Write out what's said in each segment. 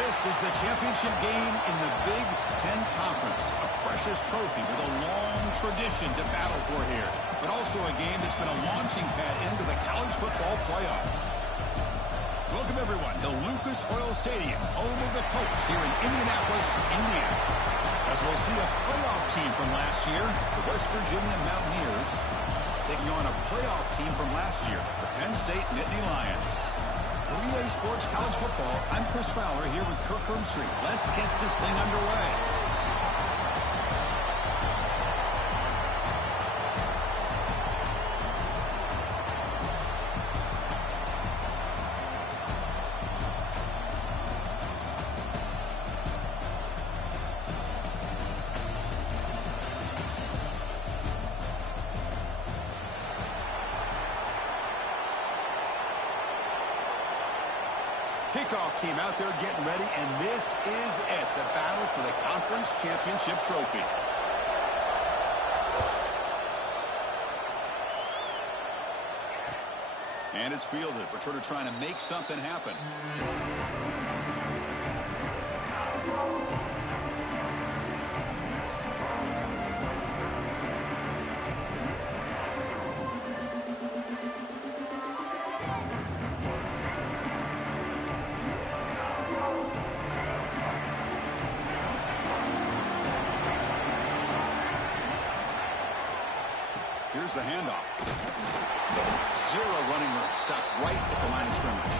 This is the championship game in the Big Ten Conference. A precious trophy with a long tradition to battle for here. But also a game that's been a launching pad into the college football playoff. Welcome, everyone, to Lucas Oil Stadium, home of the Colts here in Indianapolis, Indiana. As we'll see a playoff team from last year, the West Virginia Mountaineers, taking on a playoff team from last year, the Penn State Nittany Lions. For EA Sports College Football, I'm Chris Fowler here with Kirk Herbstreit. Let's get this thing underway. Kickoff team out there getting ready, and this is it, the battle for the conference championship trophy. And it's fielded. Returner trying to make something happen. Here's the handoff. Zero running room. Stopped right at the line of scrimmage.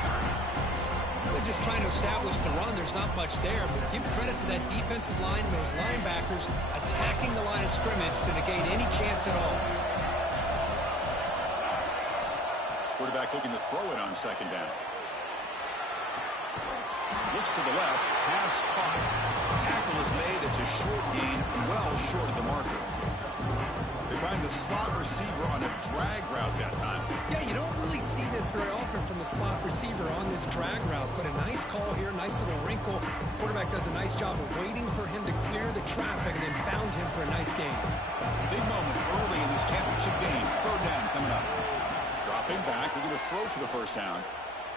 They're just trying to establish the run. There's not much there, but give credit to that defensive line and those linebackers attacking the line of scrimmage to negate any chance at all. Quarterback looking to throw it on second down. Looks to the left. Pass caught. Tackle is made. It's a short gain, well short of the marker. They find the slot receiver on a drag route that time. Yeah, you don't really see this very often from a slot receiver on this drag route, but a nice call here, nice little wrinkle. Quarterback does a nice job of waiting for him to clear the traffic and then found him for a nice gain. Big moment early in this championship game. Third down coming up. Dropping back, looking to throw for the first down.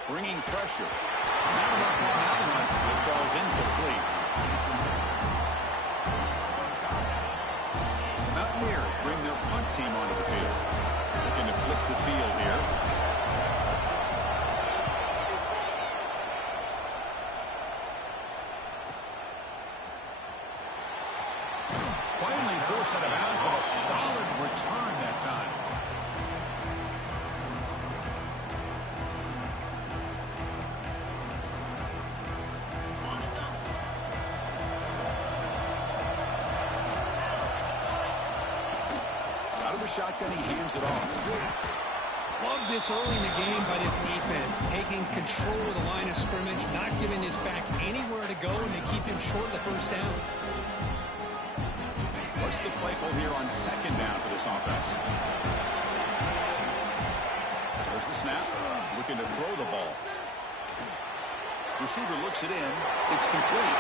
Bringing pressure. Not enough on that one. It falls incomplete. Mountaineers bring their punt team onto the field. Looking to flip the field here. Finally forced out of bounds, but a solid return that time. Shotgun, he hands it off. Love this early in the game by this defense, taking control of the line of scrimmage, not giving his back anywhere to go, and they keep him short of the first down. What's the play call here on second down for this offense? There's the snap. Looking to throw the ball. Receiver looks it in. It's complete.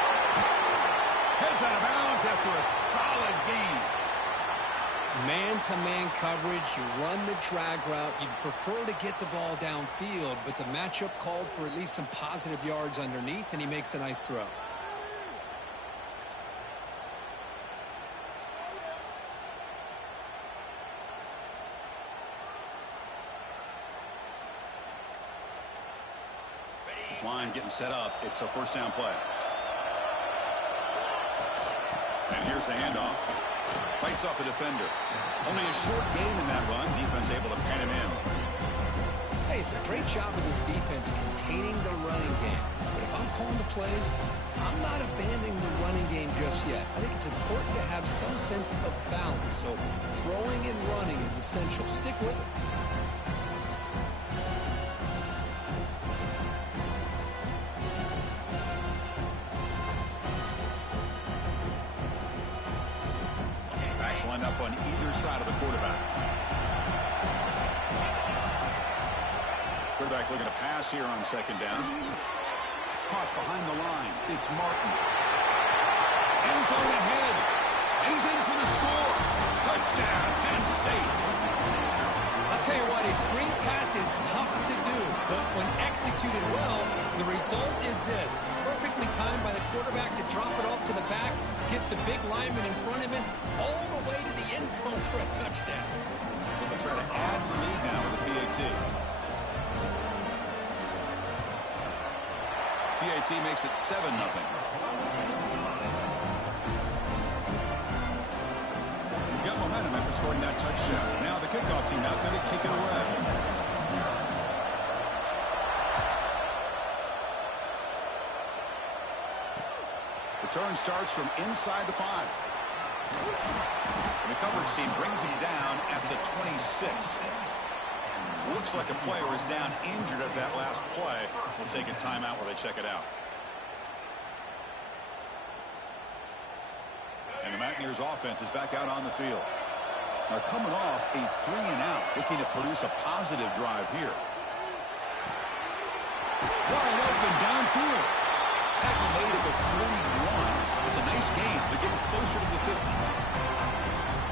Heads out of bounds after a solid gain. Man-to-man coverage, you run the drag route, you prefer to get the ball downfield, but the matchup called for at least some positive yards underneath, and he makes a nice throw. This line getting set up. It's a first down play. And here's the handoff. Fights off a defender. Only a short gain in that run. Defense able to pen him in. Hey, it's a great job of this defense containing the running game. But if I'm calling the plays, I'm not abandoning the running game just yet. I think it's important to have some sense of balance. So throwing and running is essential. Stick with it. Lined up on either side of the quarterback. Quarterback looking to pass here on second down. Caught behind the line. It's Martin. End zone ahead. And he's in for the score. Touchdown, Penn State. I'll Tell you what, a screen pass is tough to do, but when executed well, the result is this. Perfectly timed by the quarterback to drop it off to the back, gets the big lineman in front of him, all the way to the end zone for a touchdown. They'll try to add the lead now with the PAT. PAT makes it 7-0. Got momentum after scoring that touchdown. Now the kickoff team out there to kick it away. Return starts from inside the 5. The coverage team brings him down at the 26. Looks like a player is down injured at that last play. We'll take a timeout while they check it out. And the Mountaineers offense is back out on the field. Now coming off a 3-and-out, looking to produce a positive drive here. Wide open downfield. Tackle made at the 41. It's a nice game. They're getting closer to the 50.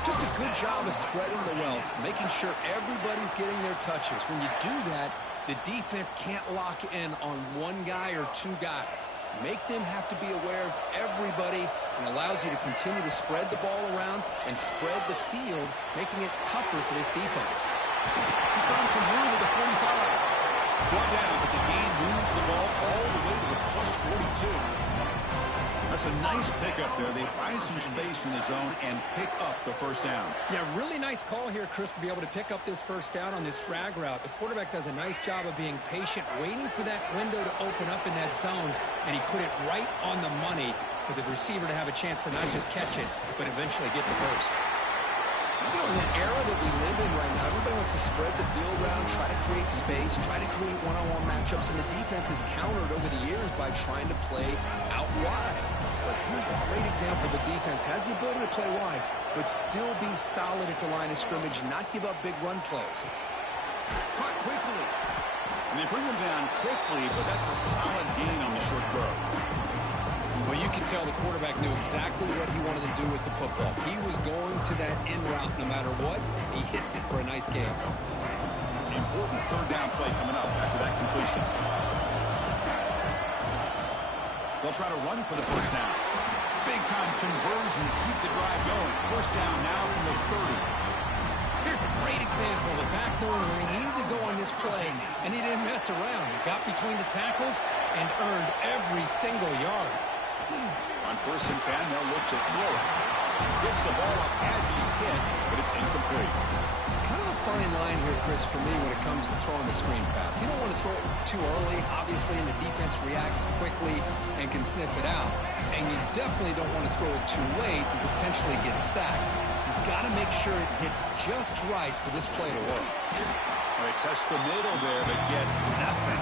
Just a good job of spreading the wealth, making sure everybody's getting their touches. When you do that, the defense can't lock in on one guy or two guys. Make them have to be aware of everybody, and allows you to continue to spread the ball around and spread the field, making it tougher for this defense. He's found some room with the 45. Brought down, but the game moves the ball all the way to the plus 42. That's a nice pickup there. They find some space in the zone and pick up the first down. Yeah, really nice call here, Chris, to be able to pick up this first down on this drag route. The quarterback does a nice job of being patient, waiting for that window to open up in that zone, and he put it right on the money for the receiver to have a chance to not just catch it, but eventually get the first. You know, in the era that we live in right now, everybody wants to spread the field around, try to create space, try to create one-on-one matchups, and the defense has countered over the years by trying to play out wide. But here's a great example. The defense has the ability to play wide, but still be solid at the line of scrimmage and not give up big run plays. Caught quickly. And they bring them down quickly, but that's a solid gain on the short throw. Well, you can tell the quarterback knew exactly what he wanted to do with the football. He was going to that in route no matter what. He hits it for a nice game. Important third down play coming up after that completion. They'll try to run for the first down. Big-time conversion to keep the drive going. First down now from the 30. Here's a great example. The back knowing where he needed to go on this play, and he didn't mess around. He got between the tackles and earned every single yard. On 1st and 10, they'll look to throw it. Gets the ball up as he's hit, but it's incomplete. Kind of a fine line here, Chris, for me when it comes to throwing the screen pass. You don't want to throw it too early, obviously, and the defense reacts quickly and can sniff it out. And you definitely don't want to throw it too late and potentially get sacked. You've got to make sure it hits just right for this play to work. They test the middle there, but get nothing.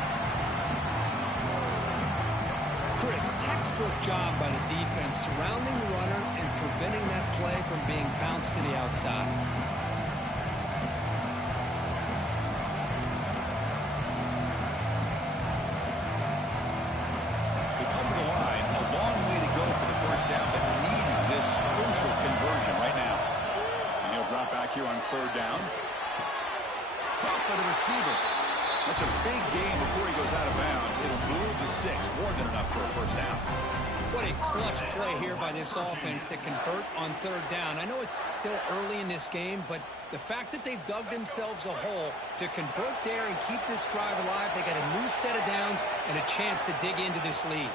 Chris, textbook job by the defense surrounding the runner and preventing that play from being bounced to the outside. They come to the line, a long way to go for the first down, but needing this crucial conversion right now. And he'll drop back here on 3rd down. Caught by the receiver. That's a big gain before he goes out of bounds. It'll move the sticks, more than enough for a first down. What a clutch play here by this offense to convert on 3rd down. I know it's still early in this game, but the fact that they've dug themselves a hole to convert there and keep this drive alive, they got a new set of downs and a chance to dig into this lead.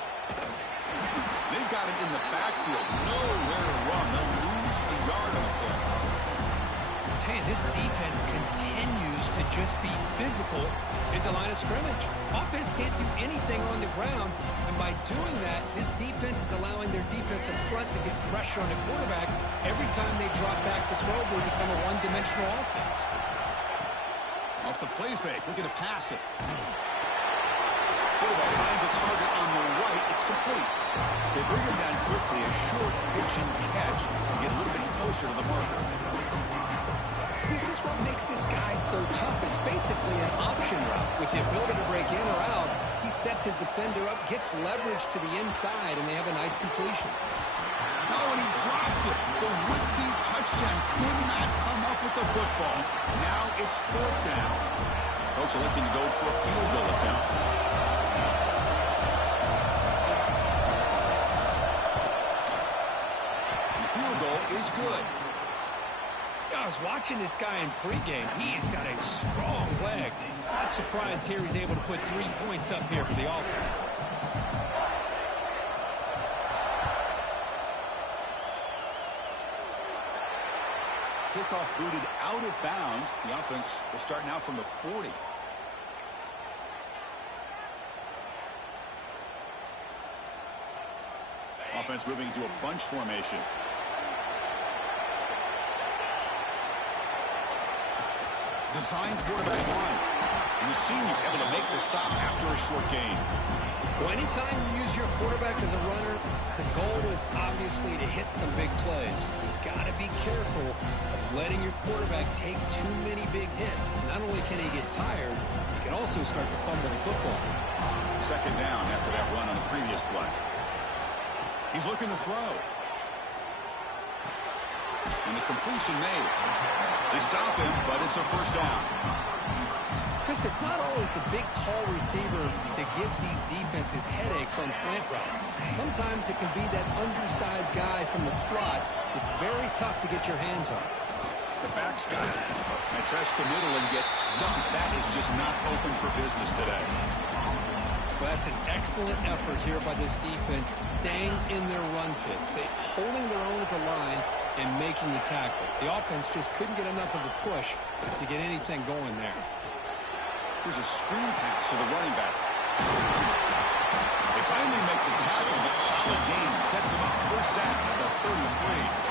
They've got it in the backfield. Nowhere to run. They'll lose a yard on the play. Hey, this defense continues to just be physical into line of scrimmage. Offense can't do anything on the ground, and by doing that, this defense is allowing their defensive front to get pressure on the quarterback. Every time they drop back to throw, they become a one-dimensional offense. Off the play fake, looking to pass it. Quarterback finds a target on the right. It's complete. They bring him down quickly, a short pitch and catch, and get a little bit closer to the marker. This is what makes this guy so tough. It's basically an option route. With the ability to break in or out, he sets his defender up, gets leverage to the inside, and they have a nice completion. Now when he dropped it. The would-be touchdown could not come up with the football. Now it's 4th down. Coach electing to go for a field goal attempt. The field goal is good. I was watching this guy in pregame. He's got a strong leg. Not surprised here he's able to put 3 points up here for the offense. Kickoff booted out of bounds. The offense will start now from the 40. Offense moving to a bunch formation. Designed quarterback run. And the senior able to make the stop after a short gain. Well, anytime you use your quarterback as a runner, the goal is obviously to hit some big plays. You've got to be careful of letting your quarterback take too many big hits. Not only can he get tired, he can also start to fumble the football. 2nd down after that run on the previous play. He's looking to throw. And the completion made. They stop him, but it's a 1st down. Chris, it's not always the big, tall receiver that gives these defenses headaches on slant routes. Sometimes it can be that undersized guy from the slot. It's very tough to get your hands on. The back's got it. They test the middle and get stumped. That is just not open for business today. Well, that's an excellent effort here by this defense, staying in their run fits. They're holding their own at the line and making the tackle. The offense just couldn't get enough of a push to get anything going there. Here's a screen pass to the running back. They finally make the tackle, but solid gain sets him up 1st down at the 33.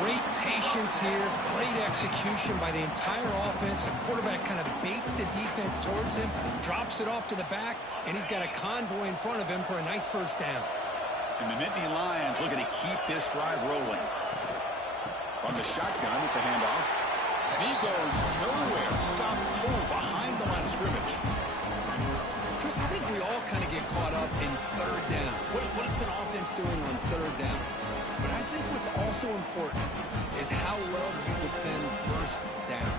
Great patience here, great execution by the entire offense. The quarterback kind of baits the defense towards him, drops it off to the back, and he's got a convoy in front of him for a nice 1st down. And the Nittany Lions looking to keep this drive rolling. On the shotgun, it's a handoff. And he goes nowhere. Stop cold behind the line of scrimmage. Chris, I think we all kind of get caught up in 3rd down. What is an offense doing on 3rd down? But I think what's also important is how well you defend 1st down.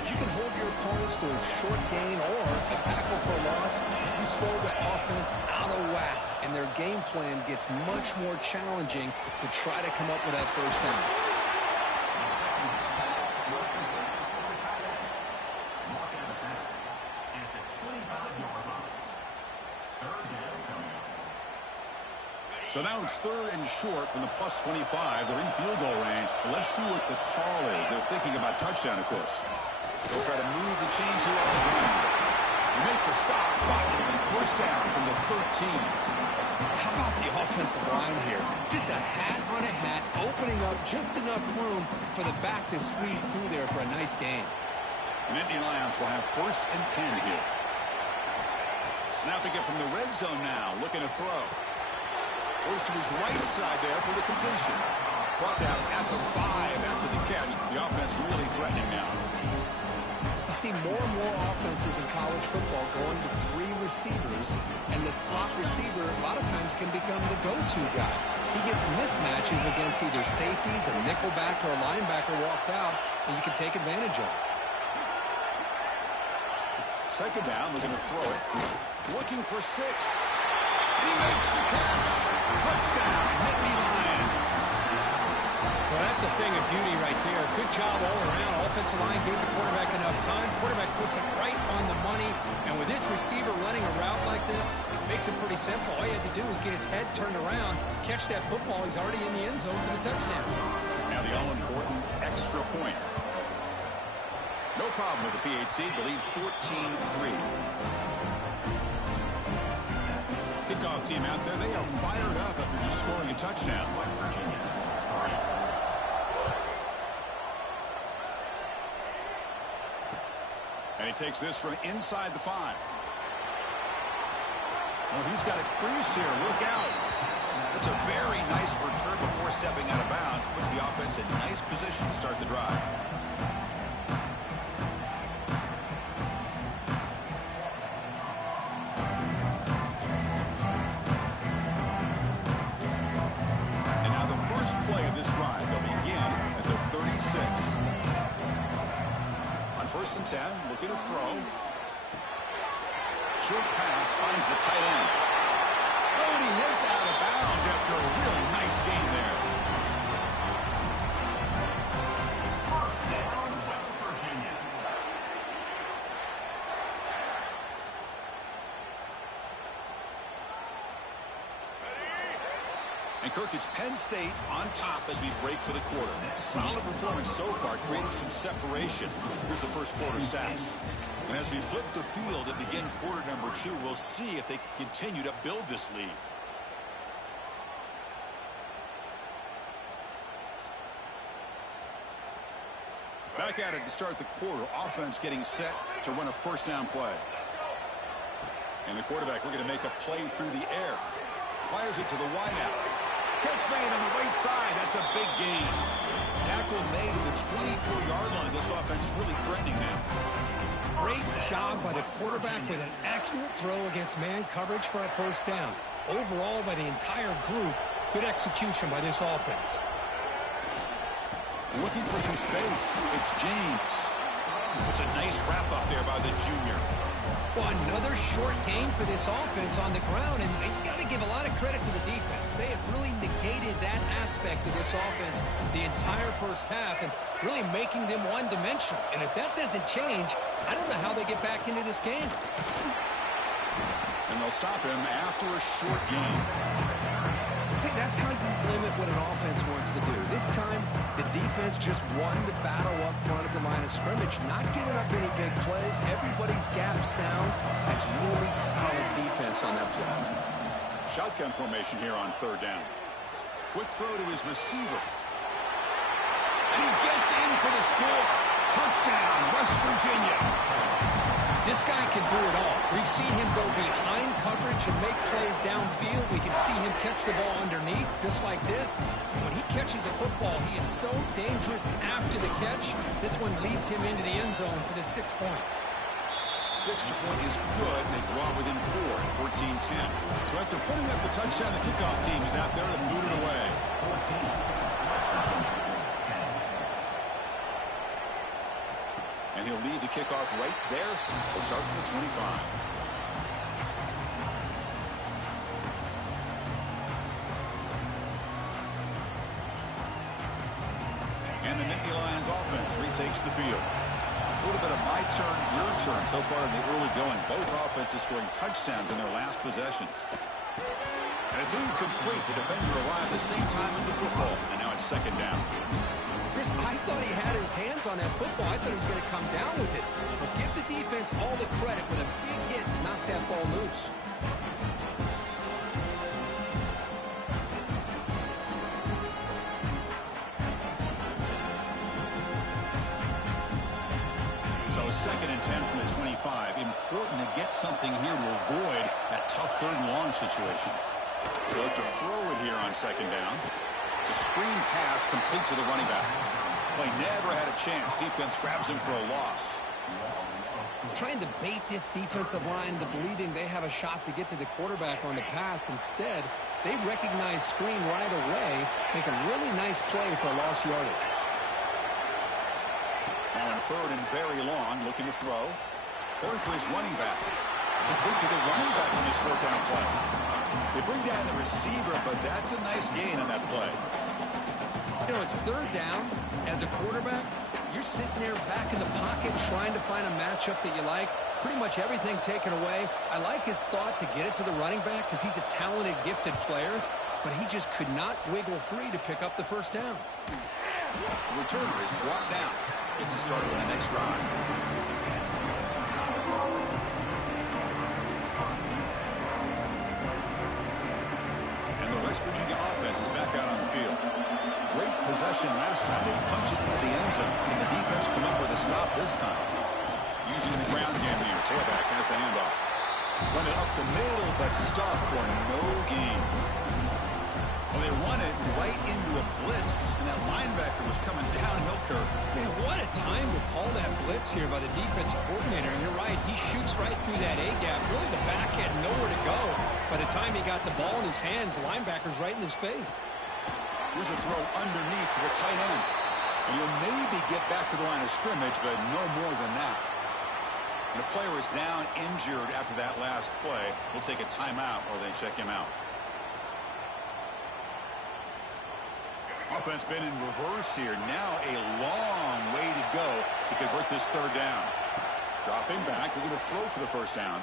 If you can hold your opponents to a short gain or a tackle for a loss, you throw the offense out of whack, and their game plan gets much more challenging to try to come up with that 1st down. So now it's 3rd and short from the +25. They're in field goal range. But let's see what the call is. They're thinking about touchdown, of course. They'll try to move the chains here on the ground. They make the stop. 1st down from the 13. How about the offensive line here? Just a hat on a hat, opening up just enough room for the back to squeeze through there for a nice gain. The Nittany Lions will have 1st and 10 here. Snapping it from the red zone now, looking to throw. Goes to his right side there for the completion. Brought down at the 5 after the catch. The offense really threatening now. You see more and more offenses in college football going to 3 receivers, and the slot receiver a lot of times can become the go-to guy. He gets mismatches against either safeties, a nickelback, or a linebacker walked out, and you can take advantage of it. 2nd down, looking to throw it. Looking for 6. He makes the catch. Touchdown, Nittany Lions. Well, that's a thing of beauty right there. Good job all around. Offensive line gave the quarterback enough time. Quarterback puts it right on the money. And with this receiver running a route like this, it makes it pretty simple. All you had to do was get his head turned around, catch that football. He's already in the end zone for the touchdown. Now the all-important extra point. No problem with the PHC. They lead 14-3. Kickoff team out there. They are fired up after just scoring a touchdown. And he takes this from inside the 5. Well, he's got a crease here. Look out. That's a very nice return before stepping out of bounds. Puts the offense in nice position to start the drive. 6. On 1st and 10, looking to throw. Short pass finds the tight end. Oh, and he hits out of bounds after a really nice gain there. First down, West Virginia. And Kirk, it's Penn State on top as we break for the quarter. Solid performance so far, creating some separation. Here's the first quarter stats. And as we flip the field and begin quarter number 2, we'll see if they can continue to build this lead. Back at it to start the quarter. Offense getting set to run a first down play. And the quarterback looking to make a play through the air. Fires it to the wideout. Catch made on the right side. That's a big gain. Tackle made at the 24-yard line. This offense really threatening now. Great job by the quarterback with an accurate throw against man coverage for a first down. Overall, by the entire group, good execution by this offense. Looking for some space. It's James. It's a nice wrap up there by the junior. Well, another short game for this offense on the ground, and you got to give a lot of credit to the defense. They have really negated that aspect of this offense the entire first half and really making them one-dimensional. And if that doesn't change, I don't know how they get back into this game. And they'll stop him after a short game. See, that's how you limit what an offense wants to do. This time, the defense just won the battle up front at the line of scrimmage, not giving up any big plays. Everybody's gap sound. That's really solid defense on that play. Shotgun formation here on 3rd down. Quick throw to his receiver. And he gets in for the score. Touchdown, West Virginia. This guy can do it all. We've seen him go behind coverage and make plays downfield. We can see him catch the ball underneath, just like this. And when he catches a football, he is so dangerous after the catch. This one leads him into the end zone for the 6 points. Extra point is good, and they draw within 4, 14-10. So after putting up the touchdown, the kickoff team is out there to boot it away. 14, And he'll lead the kickoff right there. He'll start from the 25. And the Nittany Lions offense retakes the field. A little bit of my turn, your turn so far in the early going. Both offenses scoring touchdowns in their last possessions. And it's incomplete. The defender arrived at the same time as the football. And now it's 2nd down. Chris, I thought he had his hands on that football. I thought he was going to come down with it. But give the defense all the credit with a big hit to knock that ball loose. So 2nd and 10 from the 25. Important to get something here to avoid that tough 3rd and long situation. They'll have to throw it here on 2nd down. It's a screen pass complete to the running back. Play never had a chance. Defense grabs him for a loss. Trying to bait this defensive line into believing they have a shot to get to the quarterback on the pass. Instead, they recognize screen right away, make a really nice play for a lost yardage. Now in 3rd and very long, looking to throw. Going for his running back. Complete to the running back on this 4th down play. They bring down the receiver, but that's a nice gain on that play. You know, it's 3rd down. As a quarterback, you're sitting there back in the pocket trying to find a matchup that you like. Pretty much everything taken away. I like his thought to get it to the running back because he's a talented, gifted player, but he just could not wiggle free to pick up the 1st down. The returner is brought down. Gets us started on the next drive. And the West Virginia offense is back out on the field. Great possession last time. They punch it into the end zone, and the defense come up with a stop this time. Using the ground game here. Tailback has the handoff. Run it up the middle, but stuffed for no gain. Well, they run it right into a blitz, and that linebacker was coming downhill curve. Man, what a time to call that blitz here by the defensive coordinator. And you're right, he shoots right through that A-gap. Really, the back had nowhere to go. By the time he got the ball in his hands, the linebacker's right in his face. Here's a throw underneath to the tight end. And you'll maybe get back to the line of scrimmage, but no more than that. And the player is down injured after that last play. We'll take a timeout or they check him out. Offense been in reverse here. Now a long way to go to convert this third down. Dropping back, looking to throw for the first down.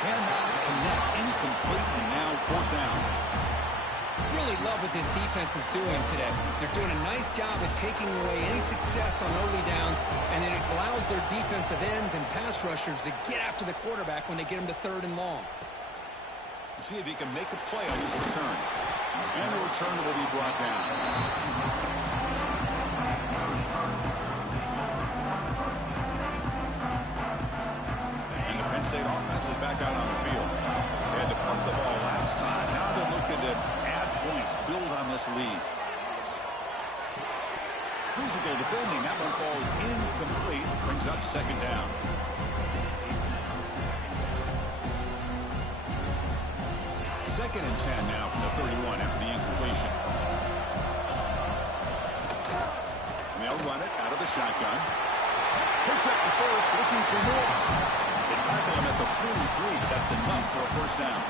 Cannot connect, incomplete, and now fourth down. Really love what this defense is doing today. They're doing a nice job of taking away any success on early downs, and it allows their defensive ends and pass rushers to get after the quarterback when they get him to third and long. We'll see if he can make a play on this return. And the return will be brought down. And the Penn State offense is back out on the field. They had to punt the ball last time. Now they're looking to add points, build on this lead. Physical defending. That one falls incomplete. Brings up second down. Second and 10 now from the 31 after the incompletion. And they'll run it out of the shotgun. Picks up the first, looking for more. They tackle him at the 43, but that's enough for a first down.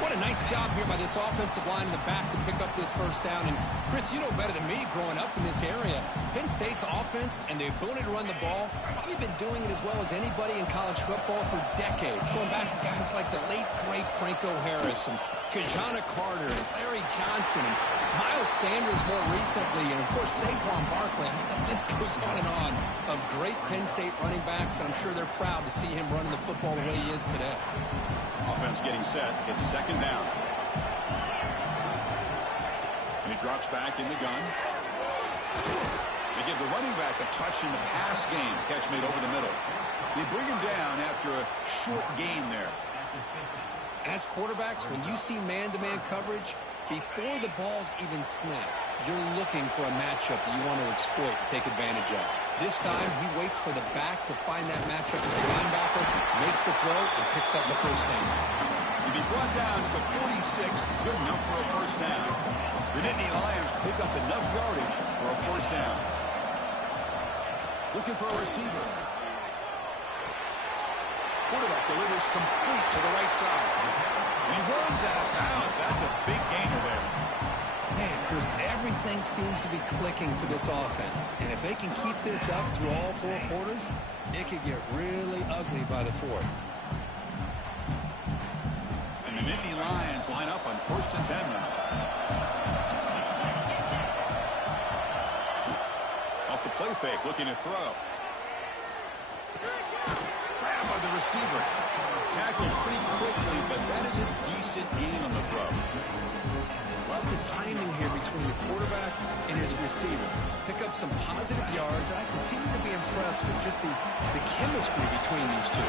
What a nice job here by this offensive line in the back to pick up this first down. And, Chris, you know better than me growing up in this area. Penn State's offense and the ability to run the ball, probably been doing it as well as anybody in college football for decades, going back to guys like the late, great Franco Harris and Kajana Carter and Larry Johnson and Miles Sanders more recently, and, of course, Saquon Barkley. I mean, the list goes on of great Penn State running backs, and I'm sure they're proud to see him running the football the way he is today. Offense getting set. It's second down. And he drops back in the gun. They give the running back a touch in the pass game. Catch made over the middle. They bring him down after a short gain there. As quarterbacks, when you see man-to-man coverage, before the ball's even snapped, you're looking for a matchup that you want to exploit and take advantage of. This time, he waits for the back to find that matchup with the linebacker, makes the throw, and picks up the first down. He'll be brought down to the 46, good enough for a first down. The Nittany Lions pick up enough yardage for a first down. Looking for a receiver. Quarterback delivers complete to the right side. And he runs out of bounds. That's a big gainer there. Man, Chris, everything seems to be clicking for this offense. And if they can keep this up through all four quarters, it could get really ugly by the fourth. And the Nittany Lions line up on first and 10 now. Off the play fake, looking to throw. Grabbed by the receiver. Tackled pretty quickly, but that is a decent gain on the throw. Love the timing here between the quarterback and his receiver. Pick up some positive yards, and I continue to be impressed with just the chemistry between these two.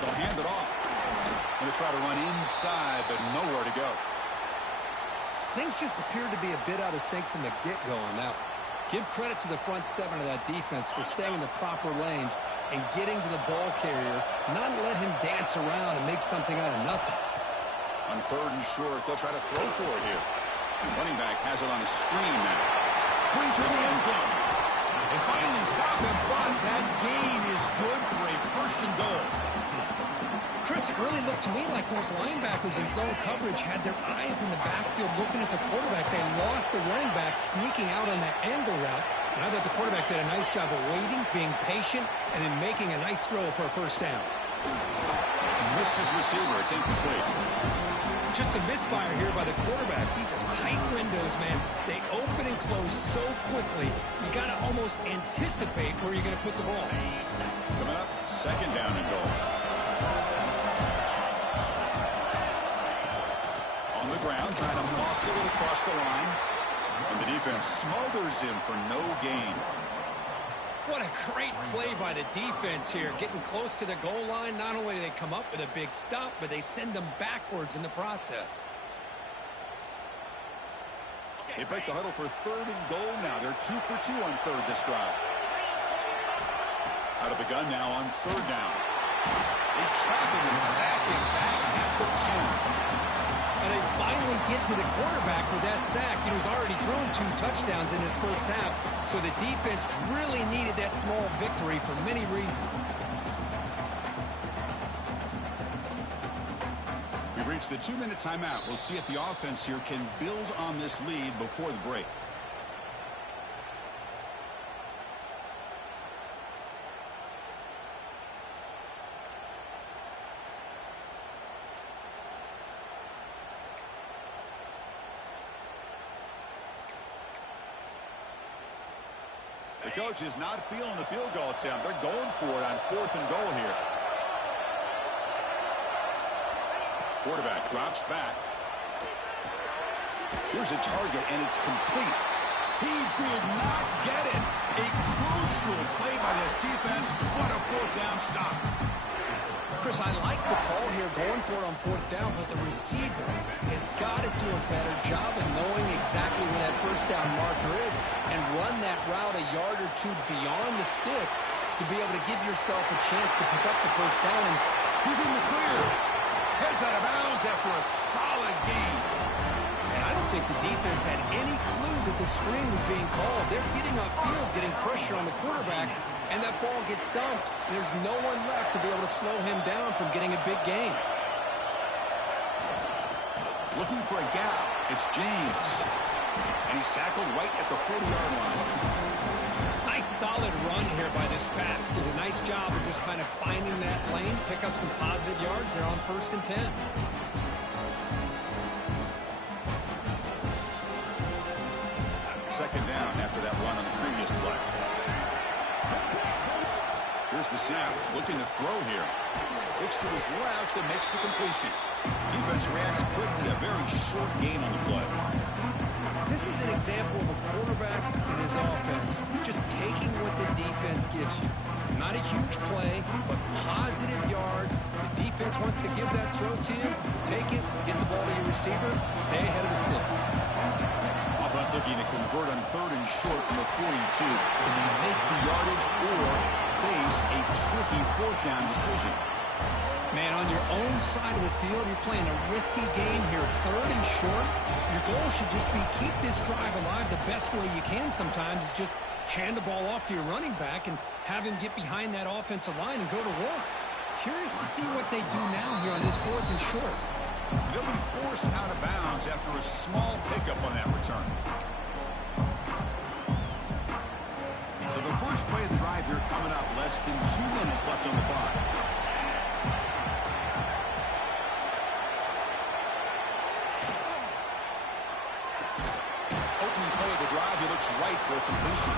They'll hand it off. Going to try to run inside, but nowhere to go. Things just appeared to be a bit out of sync from the get-go on that one. Give credit to the front seven of that defense for staying in the proper lanes and getting to the ball carrier, not let him dance around and make something out of nothing. On third and short, they'll try to throw for it here. The running back has it on a screen now. Brings her in the end zone. They finally stop in front. That gain is good for a first and goal. Chris, it really looked to me like those linebackers in zone coverage had their eyes in the backfield looking at the quarterback. They lost the running back sneaking out on that angle route. And I thought the quarterback did a nice job of waiting, being patient, and then making a nice throw for a first down. Missed his receiver. It's incomplete. Just a misfire here by the quarterback. These are tight windows, man. They open and close so quickly, you got to almost anticipate where you're going to put the ball. Coming up, second down and goal. On the ground, trying to muscle it across the line. And the defense smothers him for no gain. What a great play by the defense here. Getting close to the goal line, not only do they come up with a big stop, but they send them backwards in the process. They break the huddle for third and goal now. They're 2 for 2 on third this drive. Out of the gun now on third down. They trap him and sack him back at the 10. And they finally get to the quarterback with that sack. He was already thrown 2 touchdowns in his first half, so the defense really needed that small victory for many reasons. We've reached the 2-minute timeout. We'll see if the offense here can build on this lead before the break. The coach is not feeling the field goal attempt. They're going for it on 4th and goal here. Quarterback drops back. Here's a target, and it's complete. He did not get it. A crucial play by this defense. What a 4th down stop. Chris, I like the call here going for it on 4th down, but the receiver has got to do a better job of knowing exactly where that 1st down marker is and run that route a yard or 2 beyond the sticks to be able to give yourself a chance to pick up the 1st down. And he's in the clear. Heads out of bounds after a solid gain. And I don't think the defense had any clue that the screen was being called. They're getting upfield, getting pressure on the quarterback, and that ball gets dumped. There's no one left to be able to slow him down from getting a big gain. Looking for a gap. It's James. And he's tackled right at the 40-yard line. Nice solid run here by this back. Did a nice job of just kind of finding that lane, pick up some positive yards there on 1st and 10. Second down after that run on the previous play. Here's the snap, looking to throw here. Looks to his left and makes the completion. Defense reacts quickly, a very short gain on the play. This is an example of a quarterback and his offense just taking what the defense gives you. Not a huge play, but positive yards. The defense wants to give that throw to you. Take it, get the ball to your receiver, stay ahead of the sticks. Offense looking to convert on 3rd and short from the 42. Can they make the yardage or face a tricky 4th down decision? Man, on your own side of the field, you're playing a risky game here. 3rd and short. Your goal should just be keep this drive alive the best way you can sometimes is just hand the ball off to your running back and have him get behind that offensive line and go to work. Curious to see what they do now here on this 4th and short. They'll be forced out of bounds after a small pickup on that return. So the first play of the drive here coming up, less than 2 minutes left on the clock. Opening play of the drive, he looks right for a completion.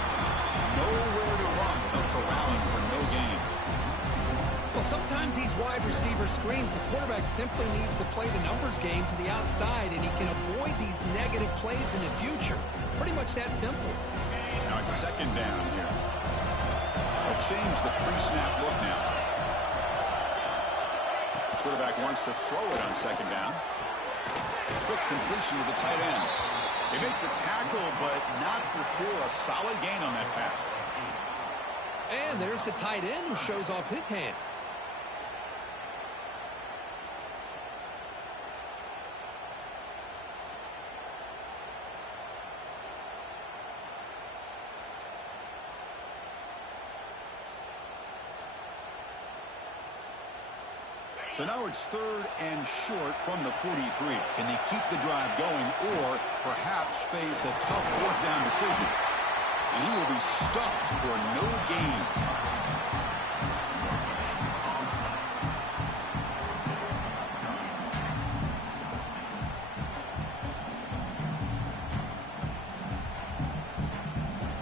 Nowhere to run, no corralling for no gain. Well, sometimes these wide receiver screens, the quarterback simply needs to play the numbers game to the outside, and he can avoid these negative plays in the future. Pretty much that simple. Now it's 2nd down here. They'll change the pre-snap look now. The quarterback wants to throw it on 2nd down. Quick completion to the tight end. They make the tackle, but not before a solid gain on that pass. And there's the tight end who shows off his hands. So now it's 3rd and short from the 43. Can they keep the drive going or perhaps face a tough 4th down decision? And he will be stuffed for no gain.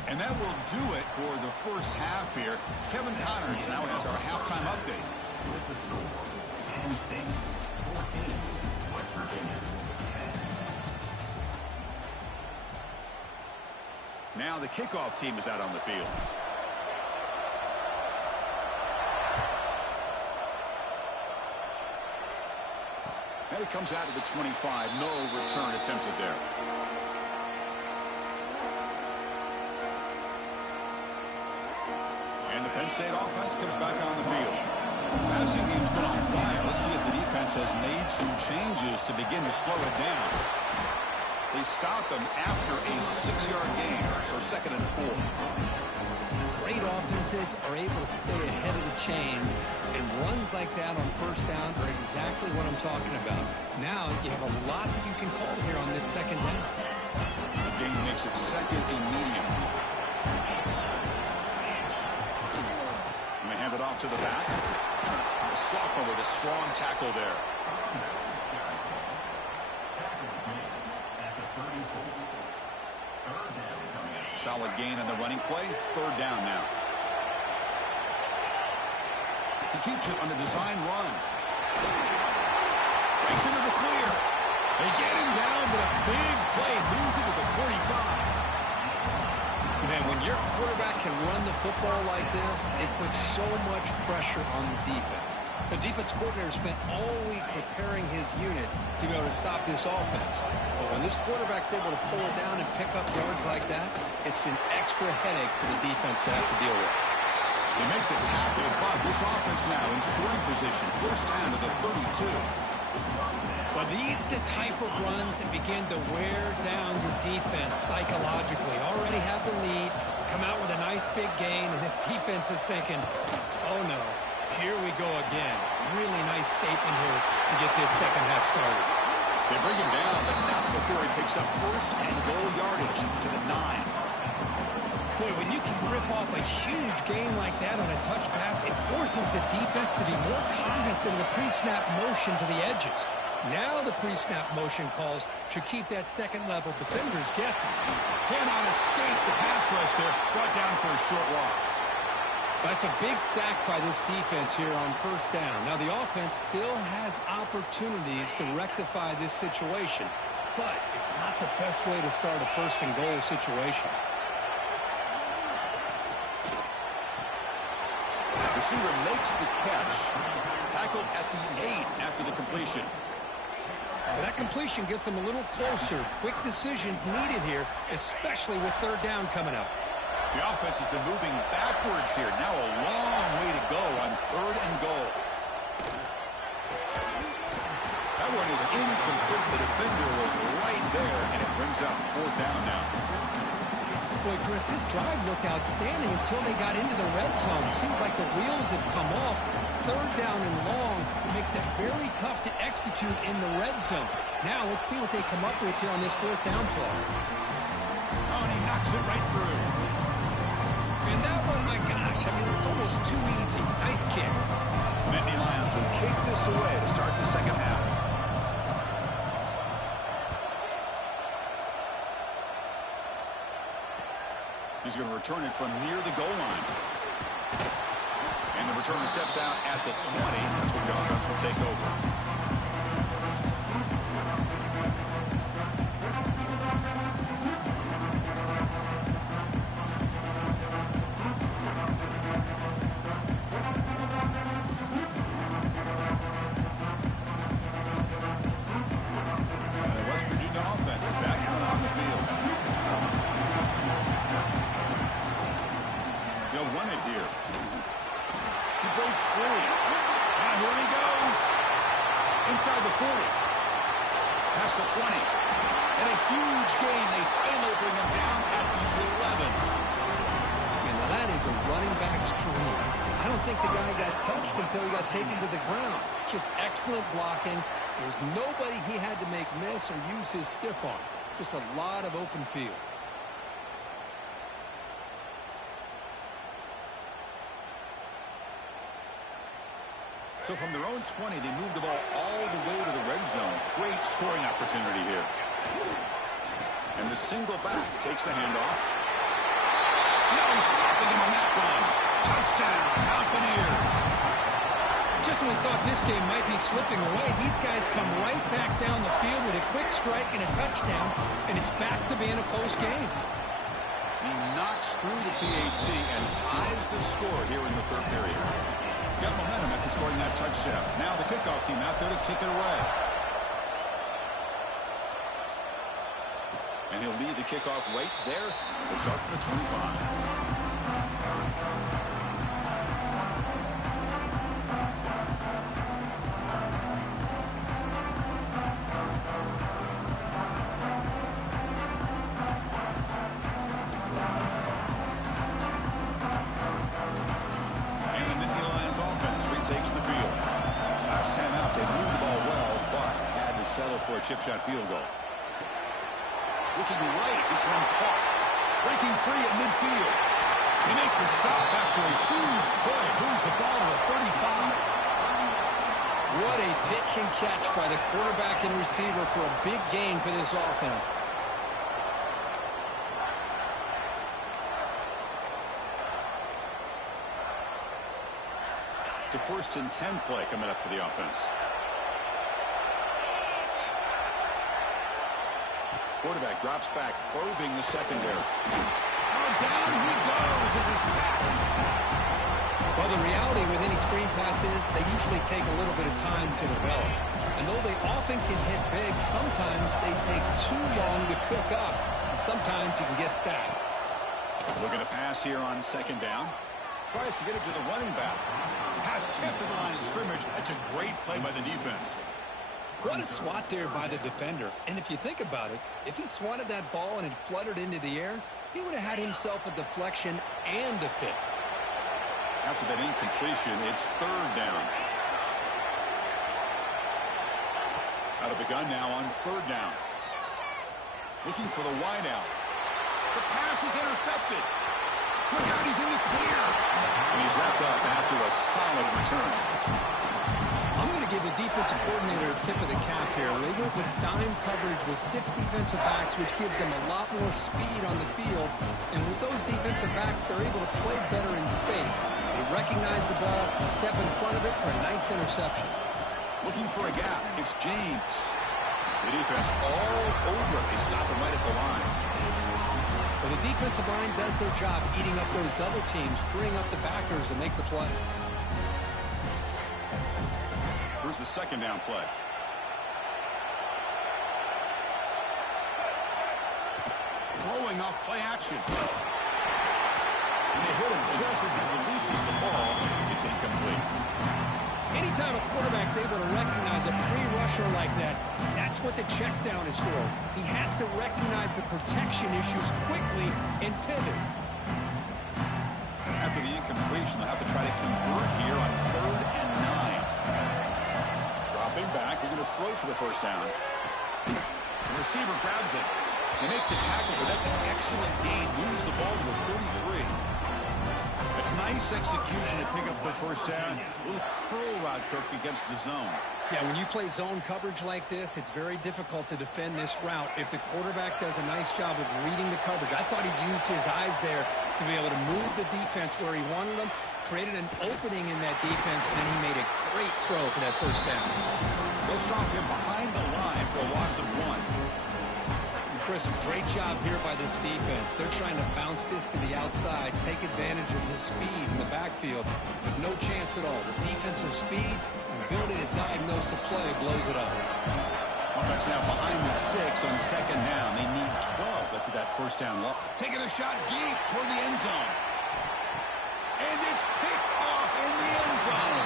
And that will do it for the first half here. Kevin Connors now has our halftime update. With the score, Penn State 14, West Virginia 10. Now the kickoff team is out on the field. And it comes out of the 25. No return attempted there. And the Penn State offense comes back on the field. Passing game's been on fire. Let's see if the defense has made some changes to begin to slow it down. They stop him after a 6-yard gain, so 2nd and 4. Great offenses are able to stay ahead of the chains, and runs like that on 1st down are exactly what I'm talking about. Now you have a lot that you can call here on this 2nd down. The game makes it 2nd and medium. And they hand it off to the back. The sophomore with a strong tackle there. Solid gain on the running play. 3rd down now. He keeps it on the design run. Breaks into the clear. They get him down, but a big play moves into the 45. Man, when your quarterback can run the football like this, it puts so much pressure on the defense. The defense coordinator spent all week preparing his unit to be able to stop this offense. But when this quarterback's able to pull it down and pick up yards like that, it's an extra headache for the defense to have to deal with. They make the tackle, but this offense now in scoring position. 1st down to the 32. But these are the type of runs that begin to wear down your defense psychologically. Already have the lead, come out with a nice big gain, and this defense is thinking, oh no, here we go again. Really nice statement here to get this 2nd half started. They bring him down, but not before he picks up 1st and goal yardage to the 9. Boy, when you can rip off a huge gain like that on a touch pass, it forces the defense to be more cognizant of the pre-snap motion to the edges. Now the pre-snap motion calls should keep that second-level defenders guessing. Cannot escape the pass rush there. Brought down for a short loss. That's a big sack by this defense here on 1st down. Now the offense still has opportunities to rectify this situation, but it's not the best way to start a 1st and goal situation. Receiver makes the catch. Tackled at the 8 after the completion. Well, that completion gets him a little closer. Quick decisions needed here, especially with 3rd down coming up. The offense has been moving backwards here. Now a long way to go on 3rd and goal. That one is incomplete. The defender was right there, and it brings up 4th down now. Boy, Chris, this drive looked outstanding until they got into the red zone. Seems like the wheels have come off. 3rd down and long makes it very tough to execute in the red zone. Now let's see what they come up with here on this 4th down play. Oh, and he knocks it right through. And that one, my gosh, I mean, it's almost too easy. Nice kick. Nittany Lions will kick this away to start the 2nd half. He's going to return it from near the goal line. And the returner steps out at the 20. That's where the offense will take over. Inside the 40. Past the 20. And a huge gain. They finally bring him down at the 11. And now that is a running back's dream. I don't think the guy got touched until he got taken to the ground. It's just excellent blocking. There's nobody he had to make miss or use his stiff arm. Just a lot of open field. So from their own 20, they move the ball all the way to the red zone. Great scoring opportunity here. And the single back takes the handoff. No stopping him on that one. Touchdown, Mountaineers. Just when we thought this game might be slipping away, these guys come right back down the field with a quick strike and a touchdown, and it's back to being a close game. He knocks through the PAT and ties the score here in the 3rd period. Got momentum after scoring that touchdown. Now the kickoff team out there to kick it away. And he'll lead the kickoff right there to start from the 25. settle for a chip shot field goal. Looking right, this one caught. Breaking free at midfield. They make the stop after a huge play. Moves the ball to the 35. What a pitch and catch by the quarterback and receiver for a big gain for this offense. To 1st and 10 play coming up for the offense. Quarterback drops back, probing the secondary. Oh, down he goes. It's a sack. Well, the reality with any screen pass is they usually take a little bit of time to develop. And though they often can hit big, sometimes they take too long to cook up. And sometimes you can get sacked. Looking to pass here on 2nd down. Tries to get it to the running back. Pass tipped to the line of scrimmage. That's a great play by the defense. What a swat there by the defender. And if you think about it, if he swatted that ball and it fluttered into the air, he would have had himself a deflection and a pick. After that incompletion, it's 3rd down. Out of the gun now on 3rd down. Looking for the wideout. The pass is intercepted. Look out, he's in the clear. And he's wrapped up after a solid return. I'm going to give the defensive coordinator a tip of the cap here. They went with dime coverage with 6 defensive backs, which gives them a lot more speed on the field. And with those defensive backs, they're able to play better in space. They recognize the ball, step in front of it for a nice interception. Looking for a gap. It's James. The defense all over it. They stop him right at the line. Well, the defensive line does their job eating up those double teams, freeing up the backers to make the play. Here's the 2nd down play. Throwing off play action. And they hit him just as he releases the ball. It's incomplete. Anytime a quarterback's able to recognize a free rusher like that, that's what the check down is for. He has to recognize the protection issues quickly and pivot. After the incompletion, they'll have to try to convert here on 3rd and 9. Dropping back, they're going to throw for the 1st down. The receiver grabs it. They make the tackle, but that's an excellent gain. Moves the ball to the 33. It's nice execution to pick up the 1st down. A little curl route, Kirk, against the zone. Yeah, when you play zone coverage like this, it's very difficult to defend this route if the quarterback does a nice job of reading the coverage. I thought he used his eyes there to be able to move the defense where he wanted them, created an opening in that defense, and then he made a great throw for that 1st down. They'll stop him behind the line for a loss of 1. Chris, great job here by this defense. They're trying to bounce this to the outside, take advantage of his speed in the backfield, but no chance at all. The defensive speed and ability to diagnose the play blows it up. Offense now behind the 6 on 2nd down. They need 12 after that 1st down loss. Taking a shot deep toward the end zone. And it's picked off in the end zone.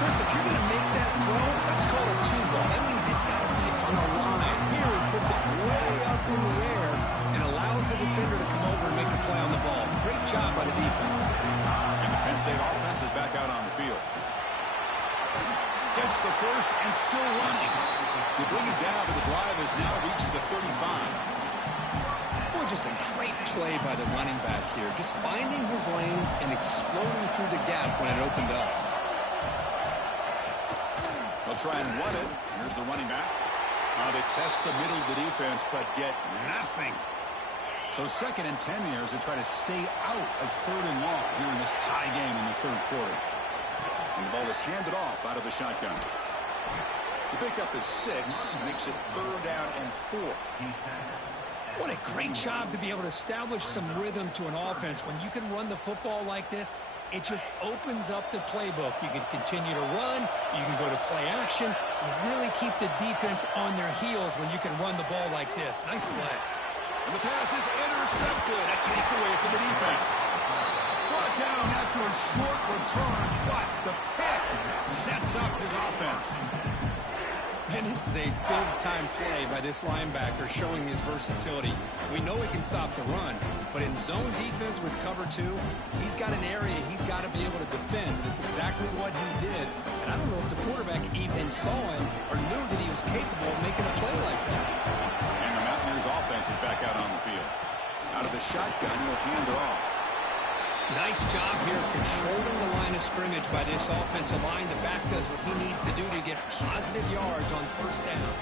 Chris, if you're going to make that throw, that's called a 2-ball. That means it's got to be on the line. Here he puts it way up in the air and allows the defender to come over and make the play on the ball. Great job by the defense. And the Penn State offense is back out on the field. Gets the 1st and still running. They bring it down, but the drive has now reached the 35. Boy, just a great play by the running back here. Just finding his lanes and exploding through the gap when it opened up. They'll try and run it. Here's the running back. They test the middle of the defense, but get nothing. So 2nd and 10 here as they try to stay out of 3rd and long here in this tie game in the 3rd quarter. And the ball is handed off out of the shotgun. The pickup is 6, makes it 3rd down and 4. What a great job to be able to establish some rhythm to an offense. When you can run the football like this, it just opens up the playbook. You can continue to run. You can go to play action. You really keep the defense on their heels when you can run the ball like this. Nice play. And the pass is intercepted. A takeaway for the defense. Brought down after a short return, but the pick sets up his offense. And this is a big-time play by this linebacker showing his versatility. We know he can stop the run, but in zone defense with cover 2, he's got an area he's got to be able to defend. That's exactly what he did. And I don't know if the quarterback even saw him or knew that he was capable of making a play like that. And the Mountaineers offense is back out on the field. Out of the shotgun, he'll hand it off. Nice job here controlling the line of scrimmage by this offensive line. The back does what he needs to do to get positive yards on first down.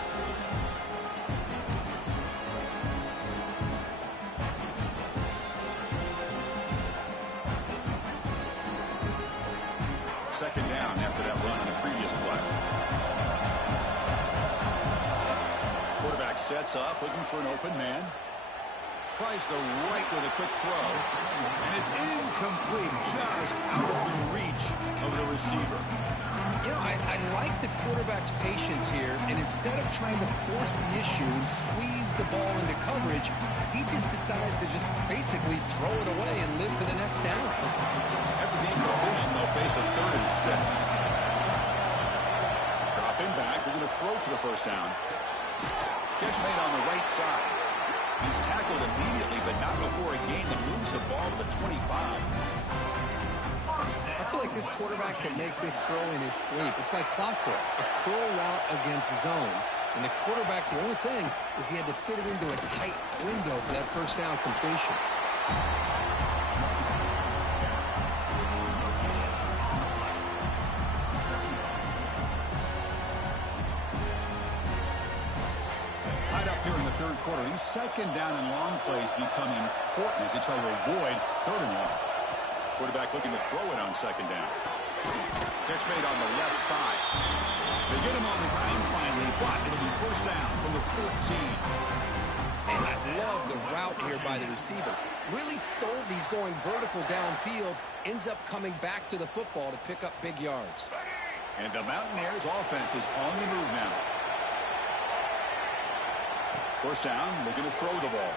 Second down after that run on the previous play. Quarterback sets up, looking for an open man. Tries the right with a quick throw. And it's incomplete, just out of the reach of the receiver. You know, I like the quarterback's patience here, and instead of trying to force the issue and squeeze the ball into coverage, he just decides to just basically throw it away and live for the next down. After the incompletion, they'll face a 3rd and 6. Dropping back, they're going to throw for the first down. Catch made on the right side. He's tackled immediately, but not before a gain that moves the ball to the 25. I feel like this quarterback can make this throw in his sleep. It's like clockwork, a curl route against zone. And the quarterback, the only thing is he had to fit it into a tight window for that first down completion. Here in the third quarter, these second down and long plays become important as they try to avoid 3rd and long. Quarterback looking to throw it on second down. Catch made on the left side. They get him on the ground finally, but it'll be first down from the 14. And I love the route here by the receiver. Really sold these going vertical downfield. Ends up coming back to the football to pick up big yards. And the Mountaineers offense is on the move now. First down, looking to throw the ball.